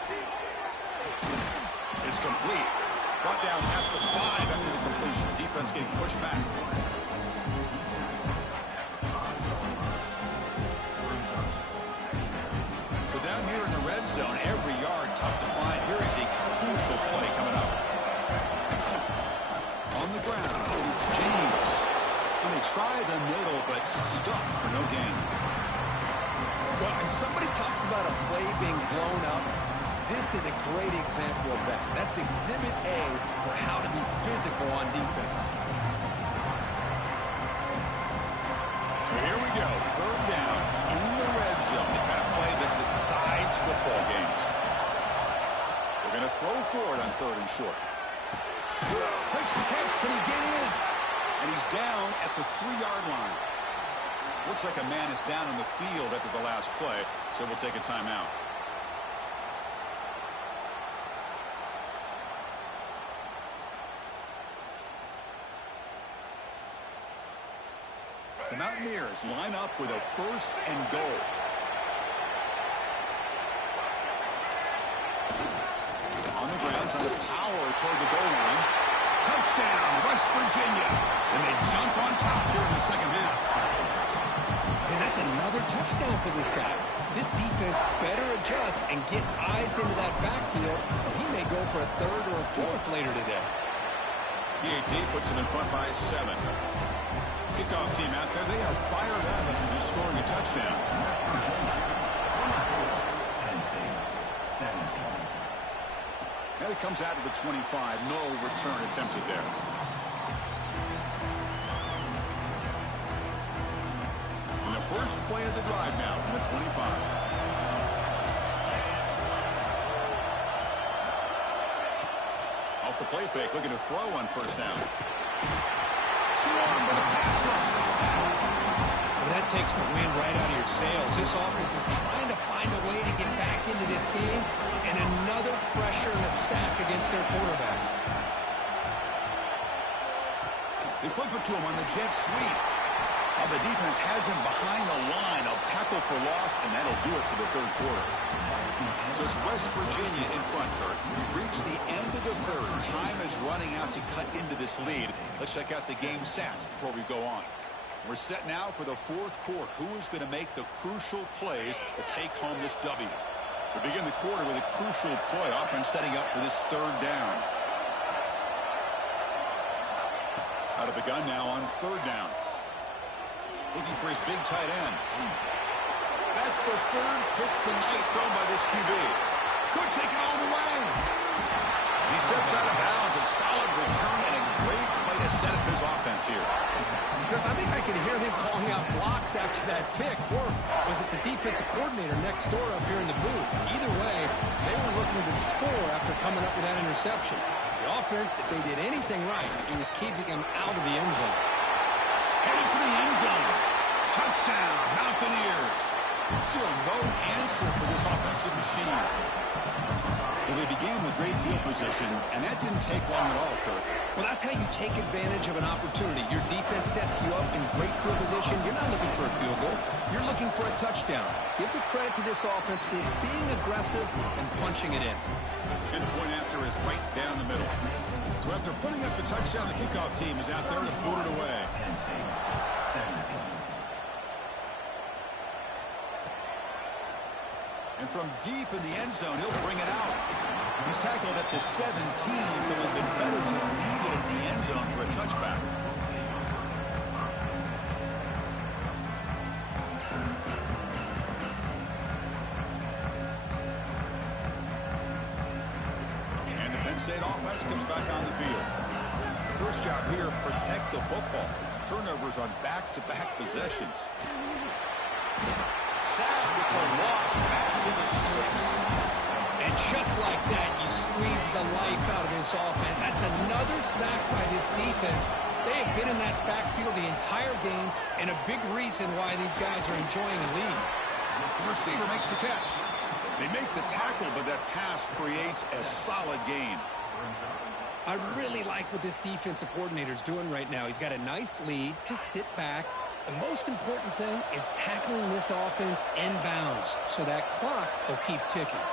It's complete. Brought down at the 5 after the completion. Defense getting pushed back. So down here in the red zone, every yard tough to find. Here is a crucial play coming up. On the ground, it's James. And they try the middle, but stuck for no gain. Well, if somebody talks about a play being blown up, this is a great example of that. That's Exhibit A for how to be physical on defense. So here we go, 3rd down in the red zone, the kind of play that decides football games. They're going to throw forward on 3rd and short. Makes the catch, can he get in? And he's down at the 3-yard line. Looks like a man is down on the field after the last play, so we'll take a timeout. The Mountaineers line up with a 1st and goal. On the ground, trying to power toward the goal line. Touchdown, West Virginia. And they jump on top here in the second half. And that's another touchdown for this guy. This defense better adjust and get eyes into that backfield, or he may go for a 3rd or a 4th later today. PAT puts him in front by 7. Kickoff team out there, they are fired up after just scoring a touchdown. And it comes out to the 25. No return attempted there. First play of the drive now from the 25. Off the play fake, looking to throw on first down. Swarm with a pass rush. Well, that takes the wind right out of your sails. This offense is trying to find a way to get back into this game, and another pressure and a sack against their quarterback. They flip it to him on the jet sweep. Now the defense has him behind the line. A tackle for loss, and that'll do it for the 3rd quarter. So it's West Virginia in front, Kurt. We've reached the end of the 3rd. Time is running out to cut into this lead. Let's check out the game stats before we go on. We're set now for the 4th quarter. Who is going to make the crucial plays to take home this W? We begin the quarter with a crucial play, offense setting up for this 3rd down. Out of the gun now on 3rd down. Looking for his big tight end. the third pick tonight thrown by this QB. Could take it all the way. He steps out of bounds. A solid return and a great play to set up his offense here. Because I think I could hear him calling out blocks after that pick. Or was it the defensive coordinator next door up here in the booth? Either way, they were looking to score after coming up with that interception. The offense, if they did anything right, it was keeping them out of the end zone. Heading for the end zone. Touchdown, Mountaineers. Still no answer for this offensive machine. Well, they began with great field position, and that didn't take long at all, Kirk. Well, that's how you take advantage of an opportunity. Your defense sets you up in great field position. You're not looking for a field goal. You're looking for a touchdown. Give the credit to this offense for being aggressive and punching it in. And the point after is right down the middle. So after putting up the touchdown, the kickoff team is out there to boot it away. And from deep in the end zone, he'll bring it out. He's tackled at the 17, so it would have been better to leave it in the end zone for a touchback. And the Penn State offense comes back on the field. The first job here, protect the football. Turnovers on back-to-back possessions. Sacked, it's a loss, back to the 6. And just like that, you squeeze the life out of this offense. That's another sack by this defense. They have been in that backfield the entire game, and a big reason why these guys are enjoying the lead. The receiver makes the catch. They make the tackle, but that pass creates a solid gain. I really like what this defensive coordinator is doing right now. He's got a nice lead. Just sit back. The most important thing is tackling this offense in bounds, so that clock will keep ticking.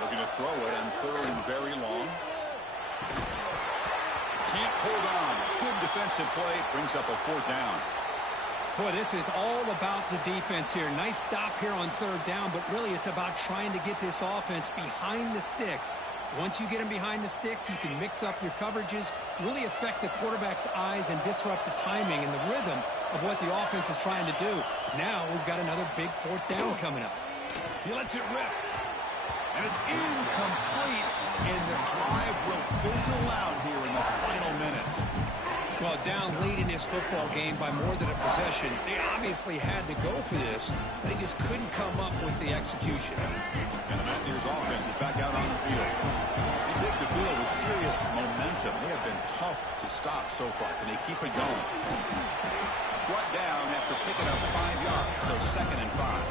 Looking to throw it on third and very long. Can't hold on. Good defensive play. Brings up a fourth down. Boy, this is all about the defense here. Nice stop here on third down, but really it's about trying to get this offense behind the sticks. Once you get them behind the sticks, you can mix up your coverages, really affect the quarterback's eyes and disrupt the timing and the rhythm of what the offense is trying to do. Now we've got another big fourth down coming up. He lets it rip. And it's incomplete, and the drive will fizzle out here in the final minutes. Well, down late in this football game by more than a possession, they obviously had to go for this. They just couldn't come up with the execution. And the Mountaineers offense is back out on the field. They take the field with serious momentum. They have been tough to stop so far. Can they keep it going? Brought down after picking up 5 yards, so 2nd and 5.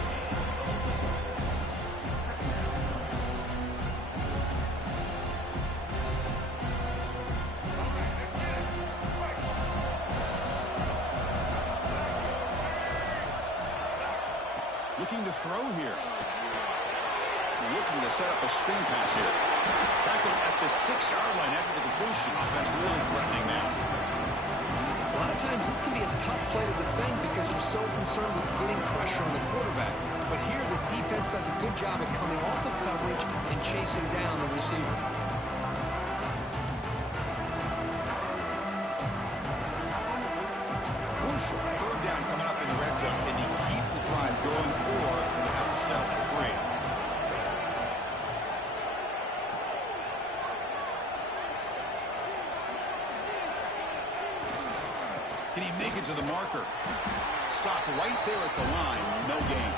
Looking to throw here. Looking to set up a screen pass here. Tackled at the 6-yard line after the completion. Offense really threatening now. A lot of times this can be a tough play to defend because you're so concerned with getting pressure on the quarterback. But here the defense does a good job of coming off of coverage and chasing down the receiver. Crucial. Third down coming up in the red zone. Can you keep the drive going, or can you have to settle for 3? Can he make it to the marker? Stop right there at the line. No gain.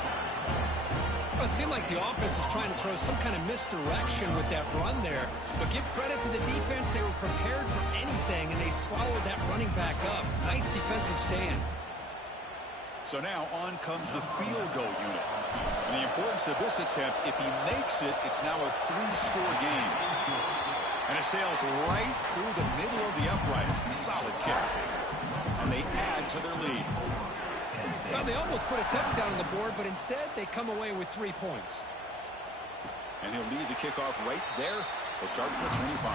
Well, it seemed like the offense was trying to throw some kind of misdirection with that run there. But give credit to the defense. They were prepared for anything, and they swallowed that running back up. Nice defensive stand. So now on comes the field goal unit. And the importance of this attempt, if he makes it, it's now a 3-score game. And it sails right through the middle of the uprights. Solid kick. And they add to their lead. Well, they almost put a touchdown on the board, but instead they come away with 3 points. And he'll lead the kickoff right there. He'll start at the 25.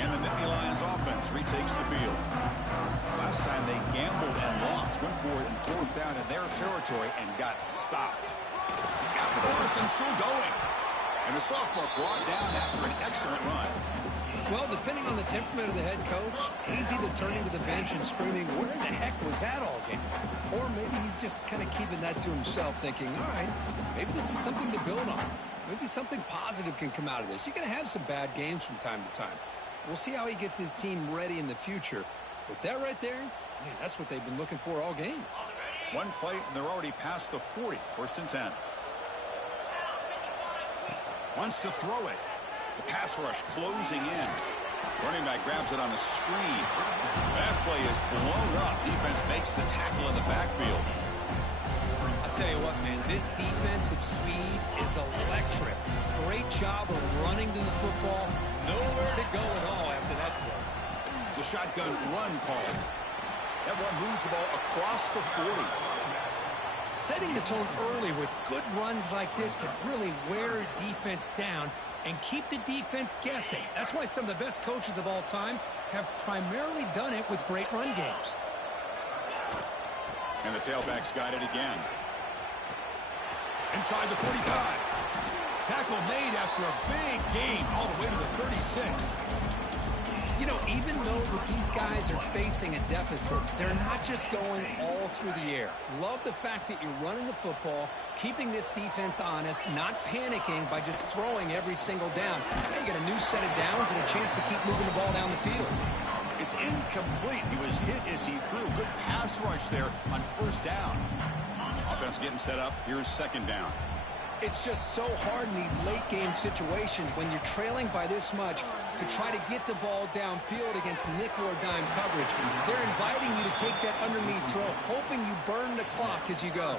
And the Nittany Lions offense retakes the field. Last time they gambled and lost, went for it and fourth down in their territory and got stopped. He's got the first and still going. And the sophomore brought down after an excellent run. Well, depending on the temperament of the head coach, he's either turning to the bench and screaming, where the heck was that all game? Or maybe he's just kind of keeping that to himself, thinking, all right, maybe this is something to build on. Maybe something positive can come out of this. You're going to have some bad games from time to time. We'll see how he gets his team ready in the future. But that right there, man, that's what they've been looking for all game. One play, and they're already past the 40. First and 10. Wants to throw it. The pass rush closing in. Running back grabs it on a screen. That play is blown up. Defense makes the tackle in the backfield. I'll tell you what, man, this defensive speed is electric. Great job of running to the football. Nowhere to go at all after that throw. It's a shotgun run call. That one moves the ball across the 40. Setting the tone early with good runs like this can really wear a defense down and keep the defense guessing. That's why some of the best coaches of all time have primarily done it with great run games. And the tailback's got it again. Inside the 45. Tackle made after a big gain all the way to the 36. You know, even though that these guys are facing a deficit, they're not just going all through the air. Love the fact that you're running the football, keeping this defense honest, not panicking by just throwing every single down. Now you got a new set of downs and a chance to keep moving the ball down the field. It's incomplete. He was hit as he threw. Good pass rush there on first down. Offense getting set up. Here's second down. It's just so hard in these late game situations when you're trailing by this much to try to get the ball downfield against nickel or dime coverage. They're inviting you to take that underneath throw, hoping you burn the clock as you go.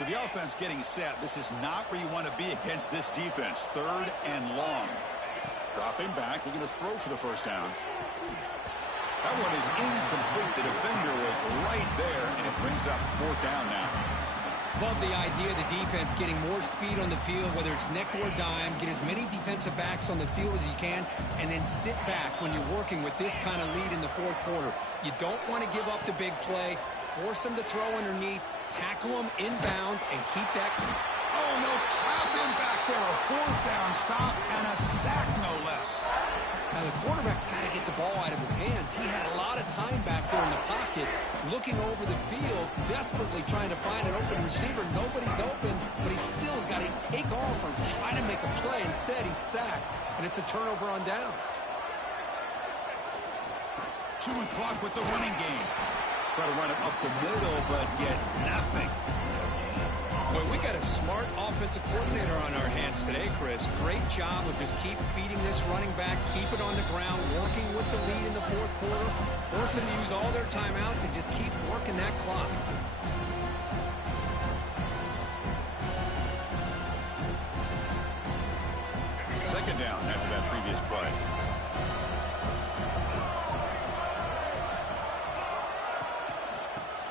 So the offense getting set. This is not where you want to be against this defense. Third and long. Dropping back, looking to throw for the first down. That one is incomplete. The defender was right there, and it brings up fourth down now. Love the idea of the defense getting more speed on the field, whether it's nickel or dime, get as many defensive backs on the field as you can, and then sit back when you're working with this kind of lead in the fourth quarter. You don't want to give up the big play, force them to throw underneath, tackle them inbounds, and keep that. Oh, no, trap him back there. A fourth down stop and a sack, no less. Now, the quarterback's got to get the ball out of his hands. He had a lot of time back there in the pocket, looking over the field, desperately trying to find an open receiver. Nobody's open, but he still has got to take off or try to make a play. Instead, he's sacked, and it's a turnover on downs. Chewing clock with the running game. Try to run it up the middle, but get nothing. Boy, we got a smart offensive coordinator on our hands today, Chris. Great job of just keep feeding this running back, keep it on the ground, working with the lead in the fourth quarter, force them to use all their timeouts and just keep working that clock. Second down after that previous play.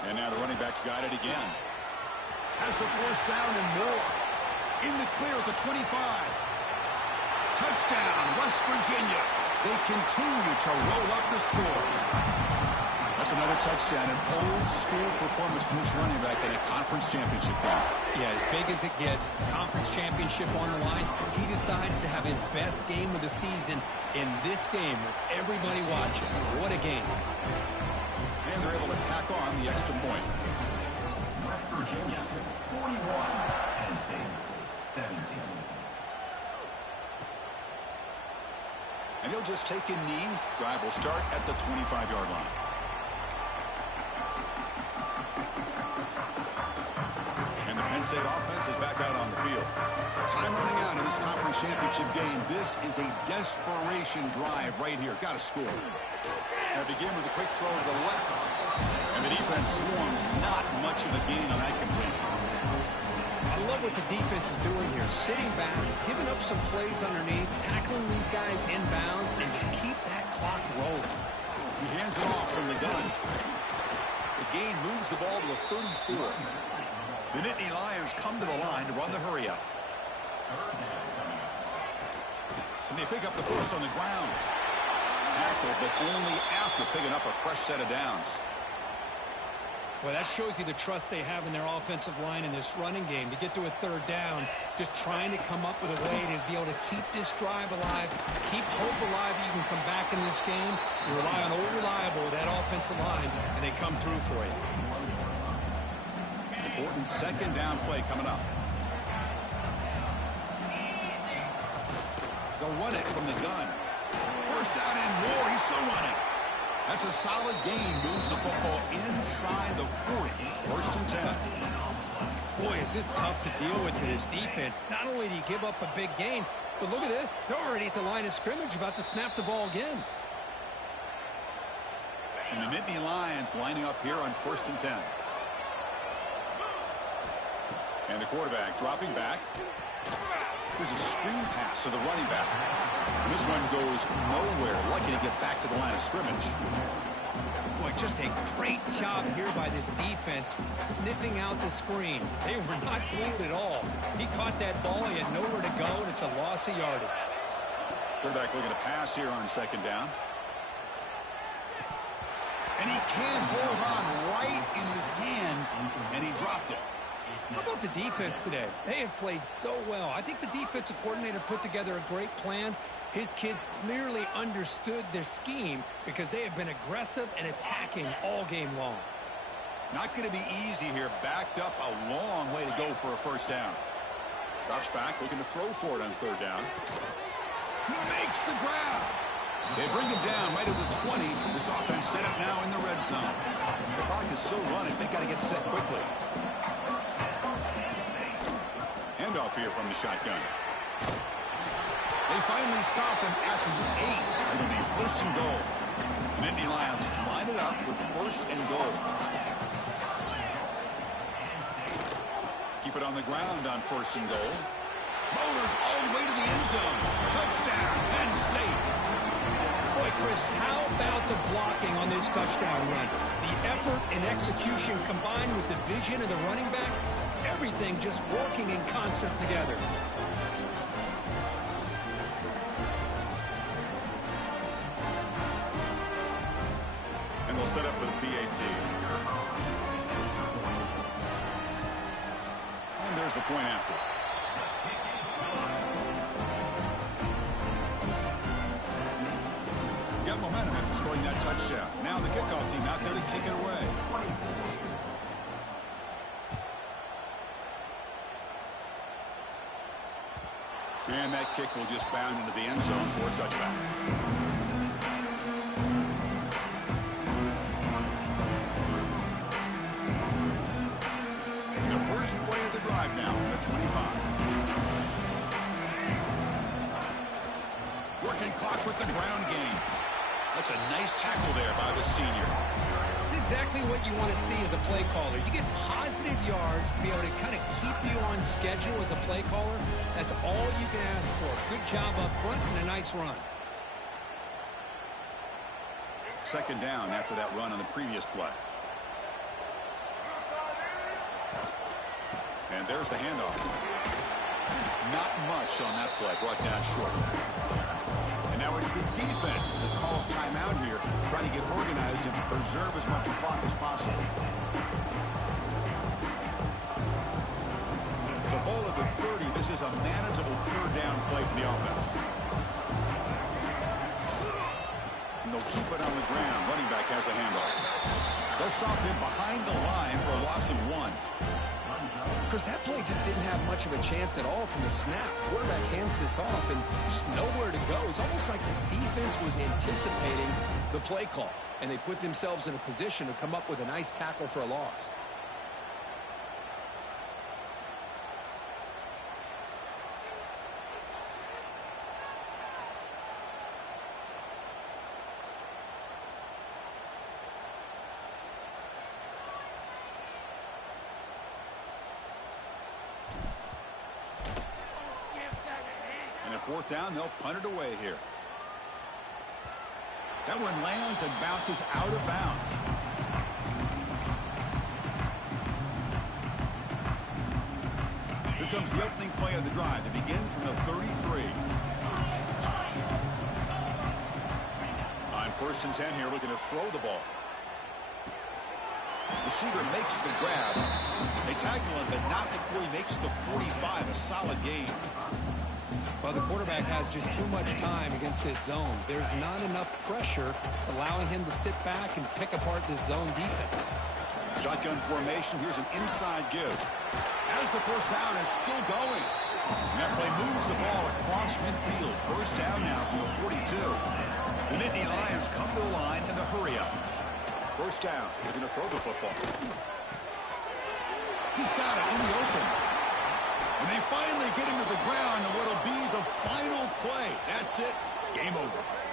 And now the running back's got it again. Has the first down and more. In the clear at the 25. Touchdown, West Virginia. They continue to roll up the score. That's another touchdown, an old school performance from this running back in a conference championship game. Yeah, as big as it gets, conference championship on the line, he decides to have his best game of the season in this game with everybody watching. What a game. And they're able to tack on the extra point. West Virginia, 41. Penn State, 17. And he'll just take a knee. Drive will start at the 25-yard line. And the Penn State offense is back out on the field. Time running out in this conference championship game. This is a desperation drive right here. Got to score. They'll begin with a quick throw to the left. And the defense swarms. Not much of a gain on that completion. I love what the defense is doing here. Sitting back, giving up some plays underneath, tackling these guys inbounds, and just keep that clock rolling. He hands it off from the gun. The gain moves the ball to the 34. The Nittany Lions come to the line to run the hurry up. And they pick up the first on the ground. Tackle, but only after picking up a fresh set of downs. Well, that shows you the trust they have in their offensive line in this running game. To get to a third down, just trying to come up with a way to be able to keep this drive alive, keep hope alive that you can come back in this game. You rely on old reliable, that offensive line, and they come through for you. Important second down play coming up. They'll run it from the gun. First down and more. He's still running. That's a solid gain. Moves the football inside the 40. First and 10. Boy, is this tough to deal with for this defense. Not only do you give up a big gain, but look at this. They're already at the line of scrimmage, about to snap the ball again. And the Nittany Lions lining up here on first and 10. And the quarterback dropping back. Here's a screen pass to the running back. And this one goes nowhere. Lucky to get back to the line of scrimmage. Boy, just a great job here by this defense, sniffing out the screen. They were not fooled at all. He caught that ball. He had nowhere to go, and it's a loss of yardage. Quarterback looking to pass here on second down. And he can't hold on right in his hands, and he dropped it. How about the defense today? They have played so well. I think the defensive coordinator put together a great plan. His kids clearly understood their scheme because they have been aggressive and attacking all game long. Not going to be easy here. Backed up a long way to go for a first down. Drops back, looking to throw for it on third down. He makes the grab. They bring him down right at the 20. This offense set up now in the red zone. The clock is still running. They got to get set quickly. Handoff here from the shotgun. They finally stop him at the 8. It'll be first and goal. The Nittany Lions line it up with first and goal. Keep it on the ground on first and goal. Motors all the way to the end zone. Touchdown, Penn State. Boy, Chris, how about the blocking on this touchdown run? The effort and execution combined with the vision of the running back, everything just working in concert together. And they'll set up for the PAT. And there's the point after. Got momentum after scoring that touchdown. Now the kickoff team out there to kick it away. And that kick will just bound into the end zone for a touchback. The first play of the drive now from the 25. Working clock with the ground game. That's a nice tackle there by the senior. It's exactly what you want to see as a play caller. You get positive yards to be able to kind of keep you on schedule as a play caller. That's all you can ask for. Good job up front and a nice run. Second down after that run on the previous play. And there's the handoff. Not much on that play. Brought down short. And now it's the defense that calls timeout here, trying to get organized and preserve as much clock as possible. So ball at the 30. This is a manageable third down play for the offense. And they'll keep it on the ground. Running back has the handoff. They'll stop him behind the line for a loss of 1. Chris, that play just didn't have much of a chance at all from the snap. Quarterback hands this off and just nowhere to go. It's almost like the defense was anticipating the play call, and they put themselves in a position to come up with a nice tackle for a loss. Fourth down, they'll punt it away here. That one lands and bounces out of bounds. Here comes the opening play of the drive. They begin from the 33. On first and 10 here, looking to throw the ball. Receiver makes the grab. They tackle him, but not before he makes the 45. A solid gain. Well, the quarterback has just too much time against this zone. There's not enough pressure allowing him to sit back and pick apart this zone defense. Shotgun formation. Here's an inside give. As the first down is still going. And that play moves the ball across midfield. First down now from the 42. The Nittany Lions come to the line in the hurry up. First down. They're going to throw the football. He's got it in the open. And they finally get him to the ground on what'll be the final play. That's it. Game over.